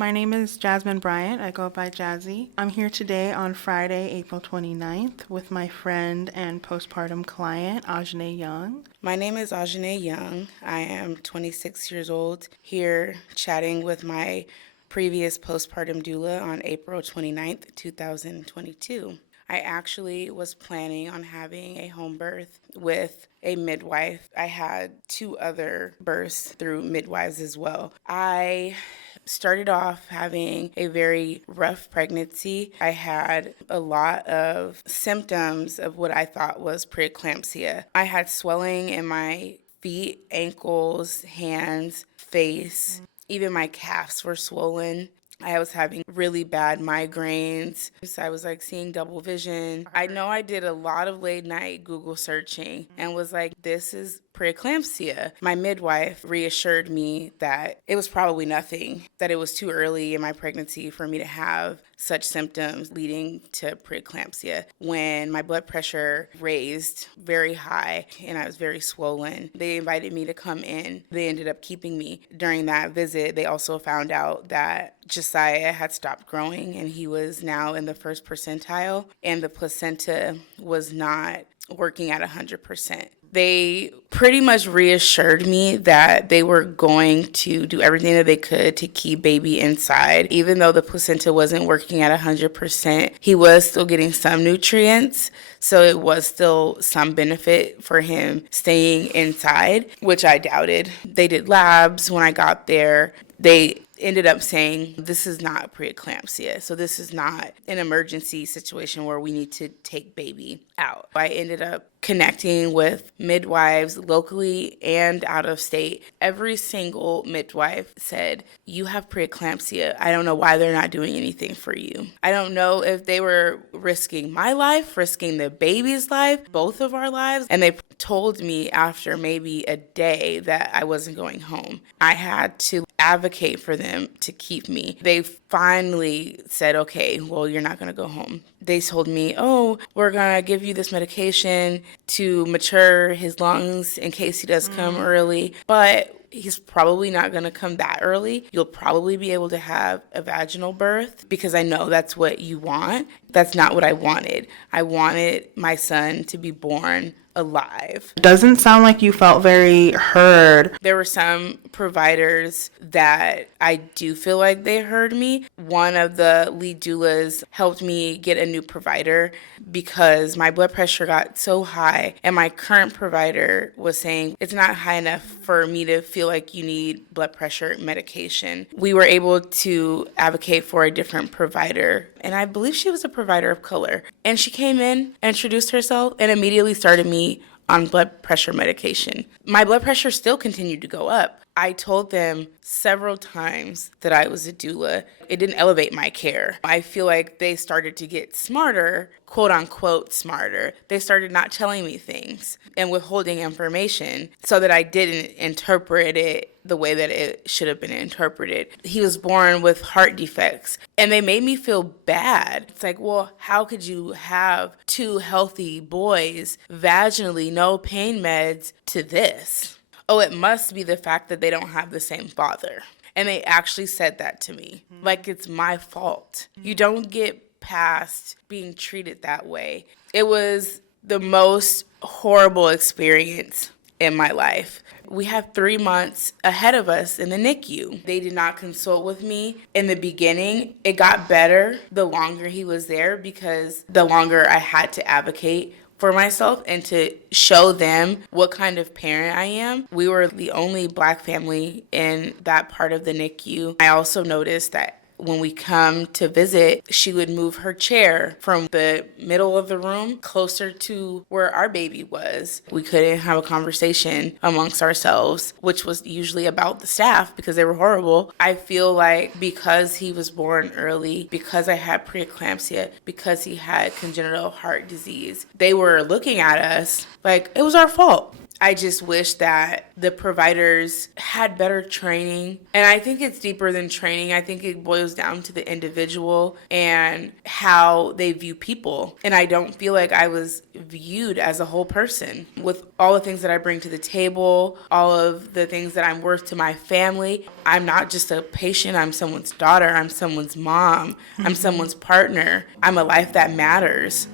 My name is Jasmyne Bryant. I go by Jazzy. I'm here today on Friday, April 29th with my friend and postpartum client, Aijanae Young. My name is Aijanae Young. I am 26 years old, here chatting with my previous postpartum doula on April 29th, 2022. I actually was planning on having a home birth with a midwife. I had 2 other births through midwives as well. I started off having a very rough pregnancy. I had a lot of symptoms of what I thought was preeclampsia. I had swelling in my feet, ankles, hands, face. Even my calves were swollen. I was having really bad migraines. So I was like seeing double vision. I know I did a lot of late night Google searching and was like, this is preeclampsia. My midwife reassured me that it was probably nothing, that it was too early in my pregnancy for me to have such symptoms leading to preeclampsia. When my blood pressure raised very high and I was very swollen, they invited me to come in. They ended up keeping me. During that visit, they also found out that Josiah had stopped growing and he was now in the first percentile, and the placenta was not working at 100%. They pretty much reassured me that they were going to do everything that they could to keep baby inside. Even though the placenta wasn't working at 100%, he was still getting some nutrients. So it was still some benefit for him staying inside, which I doubted. They did labs when I got there. They ended up saying this is not preeclampsia. So this is not an emergency situation where we need to take baby out. I ended up connecting with midwives locally and out of state. Every single midwife said, you have preeclampsia. I don't know why they're not doing anything for you. I don't know if they were risking my life, risking the baby's life, both of our lives. And they told me after maybe a day that I wasn't going home. I had to advocate for them to keep me. They finally said, okay, well, you're not going to go home. They told me, oh, we're going to give you this medication to mature his lungs in case he does come early. But he's probably not going to come that early. You'll probably be able to have a vaginal birth because I know that's what you want. That's not what I wanted. I wanted my son to be born alive. Doesn't sound like you felt very heard. There were some providers that I do feel like they heard me. One of the lead doulas helped me get a new provider because my blood pressure got so high, and my current provider was saying it's not high enough for me to feel like you need blood pressure medication. We were able to advocate for a different provider, and I believe she was a provider of color. And she came in, introduced herself, and immediately started me on blood pressure medication. My blood pressure still continued to go up. I told them several times that I was a doula. It didn't elevate my care. I feel like they started to get smarter, quote unquote smarter. They started not telling me things and withholding information so that I didn't interpret it the way that it should have been interpreted. He was born with heart defects, and they made me feel bad. It's like, well, how could you have 2 healthy boys vaginally, no pain meds, to this? Oh, it must be the fact that they don't have the same father. And they actually said that to me, like it's my fault. You don't get past being treated that way. It was the most horrible experience in my life. We have 3 months ahead of us in the NICU. They did not consult with me in the beginning. It got better the longer he was there because the longer I had to advocate for myself and to show them what kind of parent I am. We were the only Black family in that part of the NICU. I also noticed that when we come to visit, she would move her chair from the middle of the room closer to where our baby was. We couldn't have a conversation amongst ourselves, which was usually about the staff because they were horrible. I feel like because he was born early, because I had preeclampsia, because he had congenital heart disease, they were looking at us like it was our fault. I just wish that the providers had better training. And I think it's deeper than training. I think it boils down to the individual and how they view people. And I don't feel like I was viewed as a whole person with all the things that I bring to the table, all of the things that I'm worth to my family. I'm not just a patient. I'm someone's daughter. I'm someone's mom. I'm someone's partner. I'm a life that matters.